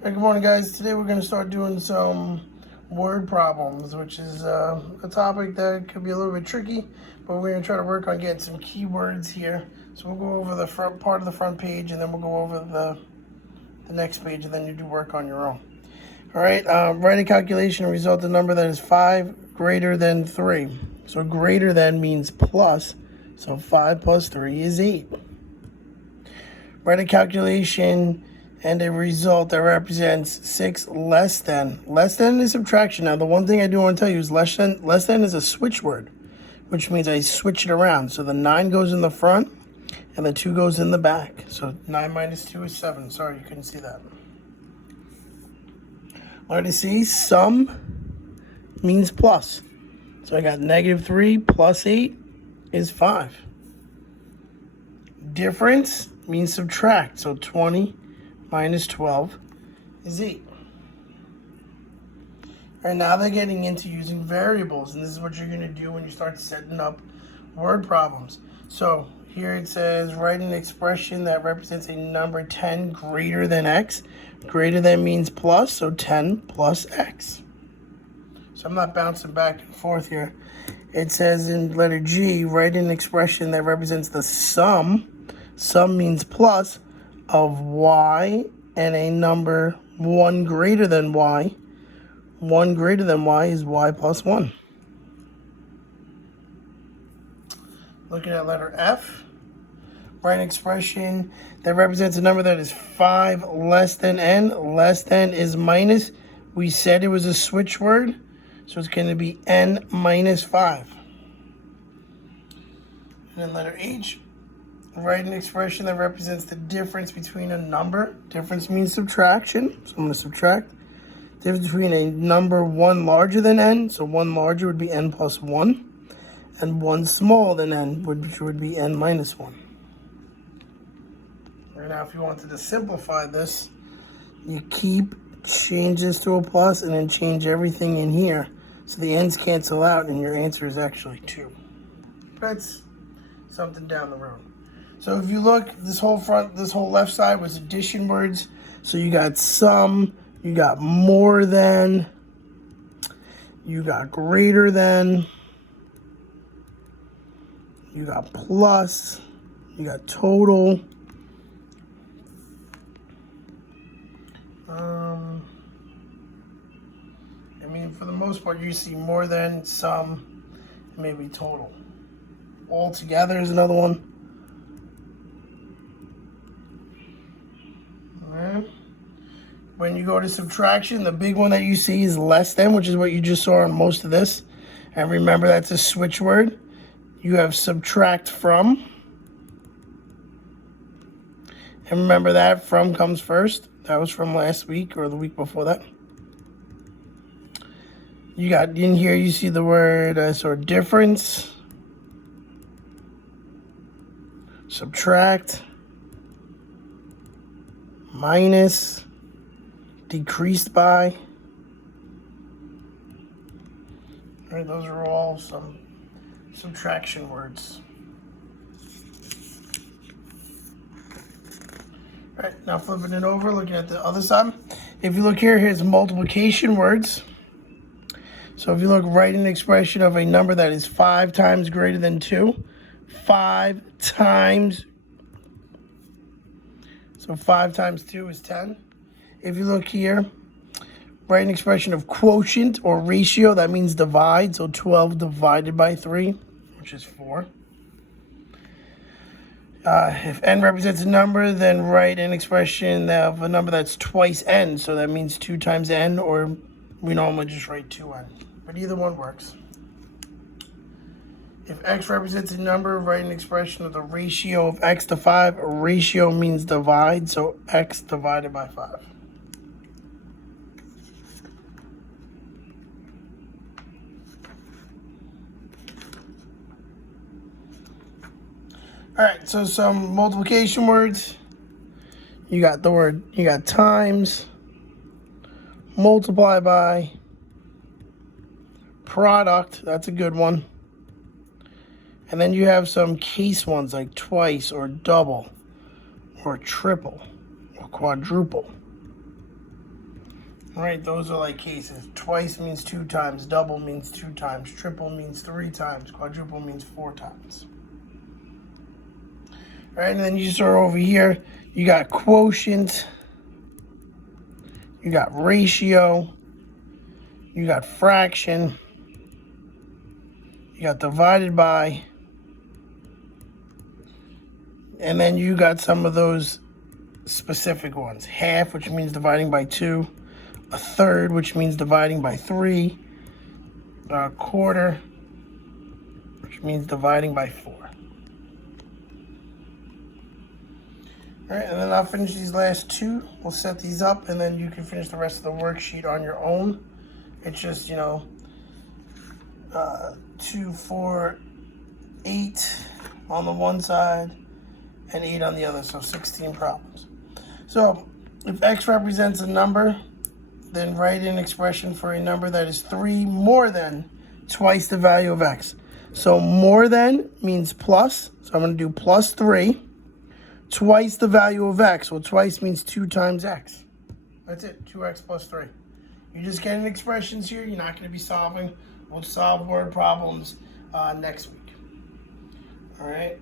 Hey, good morning, guys. Today we're going to start doing some word problems, which is a topic that could be a little bit tricky, but we're going to try to work on getting some keywords here. So we'll go over the front part of the front page, and then we'll go over the next page, and then you do work on your own. All right, write a calculation and result a number that is 5 greater than 3. So greater than means plus, so 5 plus 3 is 8. Write a calculation and a result that represents 6 less than. Less than is subtraction. Now, the one thing I do want to tell you is less than is a switch word, which means I switch it around. So the 9 goes in the front and the 2 goes in the back. So 9 minus 2 is 7. Sorry, you couldn't see that. Learn see, sum means plus. So I got -3 plus 8 is 5. Difference means subtract. So 20 minus 12 is 8. All right, now they're getting into using variables, and this is what you're going to do when you start setting up word problems. So here it says, write an expression that represents a number 10 greater than x. Greater than means plus, so 10 plus x. So I'm not bouncing back and forth here. It says in letter G, write an expression that represents the sum. Sum means plus of y and a number 1 greater than y. 1 greater than y is y plus 1. Looking at letter F, write an expression that represents a number that is 5 less than n. Less than is minus. We said it was a switch word, so it's going to be n minus 5. And then letter H, write an expression that represents the difference between a number. Difference means subtraction, so I'm going to subtract. Difference between a number 1 larger than n, so 1 larger would be n plus 1, and 1 smaller than n, which would be n minus 1. Right now, if you wanted to simplify this, you change this to a plus, and then change everything in here, so the n's cancel out, and your answer is actually 2. That's something down the road. So if you look, this whole left side was addition words. So you got sum, you got more than, you got greater than, you got plus, you got total. I mean, for the most part, you see more than, sum, and maybe total. All together is another one. When you go to subtraction, the big one that you see is less than, which is what you just saw on most of this. And remember, that's a switch word. You have subtract from. And remember that from comes first. That was from last week or the week before that. You got in here, you see the word sort of difference. Subtract. Minus. Decreased by. All right, those are all some subtraction words. All right, now flipping it over, looking at the other side. If you look here, here's multiplication words. So if you look, write an expression of a number that is 5 times greater than 2. 5 times. So 5 times 2 is 10. If you look here, write an expression of quotient or ratio. That means divide. So 12 divided by 3, which is 4. If n represents a number, then write an expression of a number that's twice n. So that means 2 times n, or we normally just write 2n. But either one works. If x represents a number, write an expression of the ratio of x to 5. A ratio means divide, so x divided by 5. All right, so some multiplication words. You got times, multiply by, product, that's a good one. And then you have some case ones like twice or double or triple or quadruple. Right, those are like cases. Twice means 2 times, double means 2 times, triple means 3 times, quadruple means 4 times. All right, and then you start over here, you got quotient, you got ratio, you got fraction, you got divided by, and then you got some of those specific ones. Half, which means dividing by 2. A third, which means dividing by 3. A quarter, which means dividing by 4. All right, and then I'll finish these last 2. We'll set these up, and then you can finish the rest of the worksheet on your own. It's just, 2, 4, 8 on the one side, and 8 on the other, so 16 problems. So, if x represents a number, then write an expression for a number that is 3 more than twice the value of x. So more than means plus, so I'm going to do plus 3, twice the value of x. Well, twice means 2 times x. That's it, 2x plus 3. You're just getting expressions here. You're not going to be solving. We'll solve word problems next week. All right,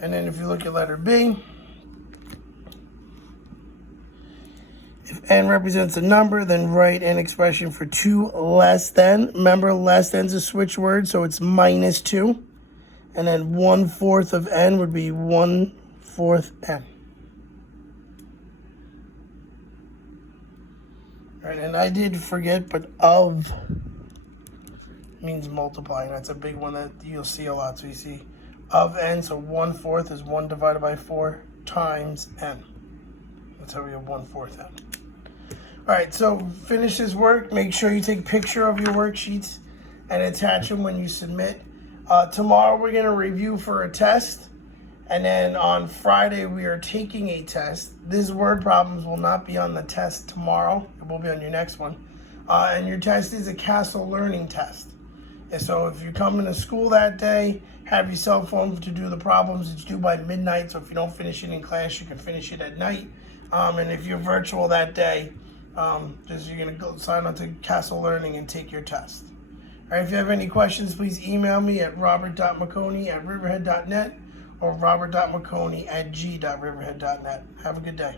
and then if you look at letter B, if n represents a number, then write an expression for 2 less than. Remember, less than's a switch word, so it's minus 2. And then 1/4 of n would be 1/4 n. All right, and I did forget, but of means multiplying. That's a big one that you'll see a lot. So you see of n, so 1/4 is 1 divided by 4 times n. That's how we have 1/4 n. All right, so finish this work. Make sure you take a picture of your worksheets and attach them when you submit. Tomorrow we're going to review for a test. And then on Friday we are taking a test. These word problems will not be on the test tomorrow. It will be on your next one. And your test is a Castle Learning test. And so if you come into school that day, have your cell phone to do the problems. It's due by midnight, so if you don't finish it in class, you can finish it at night. And if you're virtual that day, you're going to go sign on to Castle Learning and take your test. All right, if you have any questions, please email me at robert.mcconi@riverhead.net or robert.mcconi@g.riverhead.net. Have a good day.